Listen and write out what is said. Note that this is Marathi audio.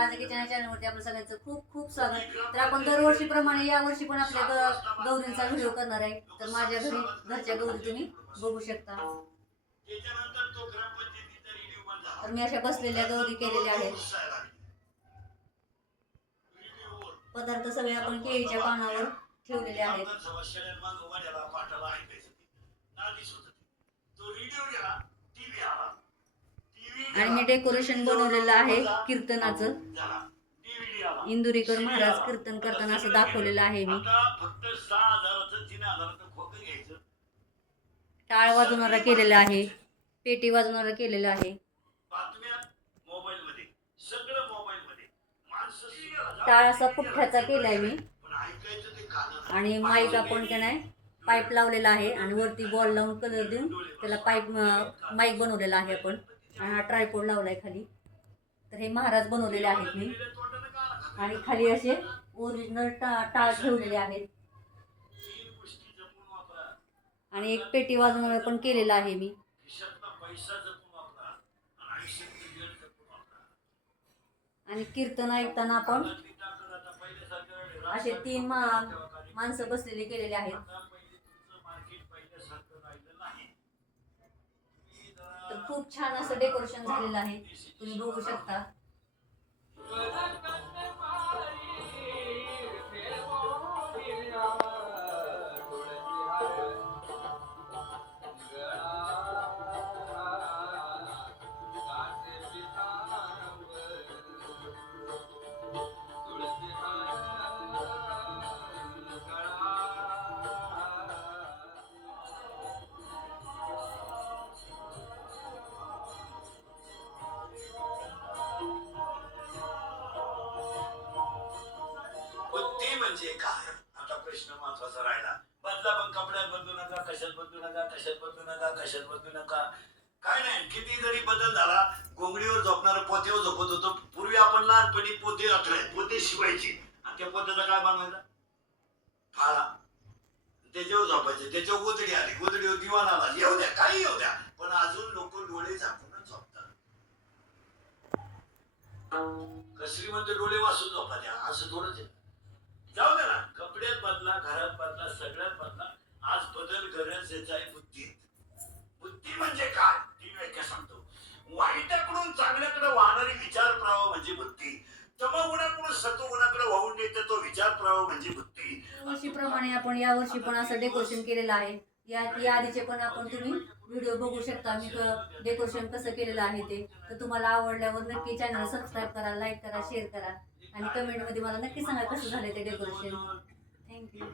माझं किचन चॅनलवरती आपलं सगळ्यांचं खूप खूप स्वागत. तर आपण दरवर्षीप्रमाणे या वर्षी पण आपल्या ग- गौरींचा व्हिडिओ करणार आहे. तर माझ्या घरी घरच्या गौरी तुम्ही बघू शकता. तर मी अशा बसलेल्या गौरी केलेल्या आहेत. पदार्थ सगळे आपण केळीच्या पानावर ठेवलेले आहेत. आणि मी डेकोरेशन बनवलेलं आहे कीर्तनाचं. इंदुरीकर महाराज कीर्तन करताना असं दाखवलेलं आहे मी. टाळ वाजवणारा केलेला आहे. पेटी वाजवणारा केलेलं आहे. बातम्या मोबाईल मध्ये सगळं मोबाईल मध्ये माणसं serial टाळ असा पुठ्ठ्याचा केलाय मी. आणि माईक आपण काय नाही पाईप लावलेला आहे आणि वरती बॉल लावून कलर देऊन त्याला पाईप माईक बनवलेला आहे आपण. हा ट्रायपोड लावलाय खाली. तर हे महाराज बनवलेले आहेत मी. आणि खाली असे ओरिजिनल टा टाळ ठेवलेले आहेत. आणि एक पेटी वाजवणं पण केलेलं आहे मी. आणि कीर्तन ऐकताना आपण असे तीन मा- माणसं बसलेली केलेले आहेत आता पहिले तुमचं मार्केट पहिल्यासारखं राहिलं नाही तुम्ही जरा तर खूप छान असं डेकोरेशन झालेलं आहे. तुम्ही बघू शकता. म्हणजे काय? आता प्रश्न महत्त्वाचा राहिला. बदला पण कपड्यात बदलू नका कशात बदलू नका कशात बदलू नका कशात बदलू नका. काय नाही किती जरी बदल झाला गोंगडीवर झोपणारा पोतेवर झोपत होतो. पूर्वी आपण लहानपणी पोते अठराय पोते शिवायचे. आणि त्या पोत्याचा काय बनवायचा? फाळा. त्याच्यावर झोपायचे. त्याच्यावर गोदडी आली. गोदडीवर दिवाण आला येऊ द्या काही येऊ द्या. पण अजून लोक डोळे झाकूनच झोपतात. कसरी डोळे वाचून झोपा द्या. असं थोडंच आहे. गरजेचं आहे बुद्धी. बुद्धी म्हणजे काय? ती व्याख्या सांगतो. वाईटाकडून चांगल्याकडे वाहणारी विचार प्रवाह म्हणजे बुद्धी. तमगुणाकडून सतगुणाकडे वाहून नेते तो विचार प्रवाह म्हणजे बुद्धी. वर्षीप्रमाणे आपण या वर्षी पण असं डेकोरेशन केलेलं आहे. या या आधीचे पण आपण तुम्ही व्हिडिओ बघू शकता. मी डेकोरेशन कसं केलेलं आहे ते. तर तुम्हाला आवडल्यावर नक्की चॅनल सबस्क्राईब करा लाईक करा शेअर करा. आणि कमेंटमध्ये मला नक्की सांगा कसं झालं ते डेकोरेशन थँक्यू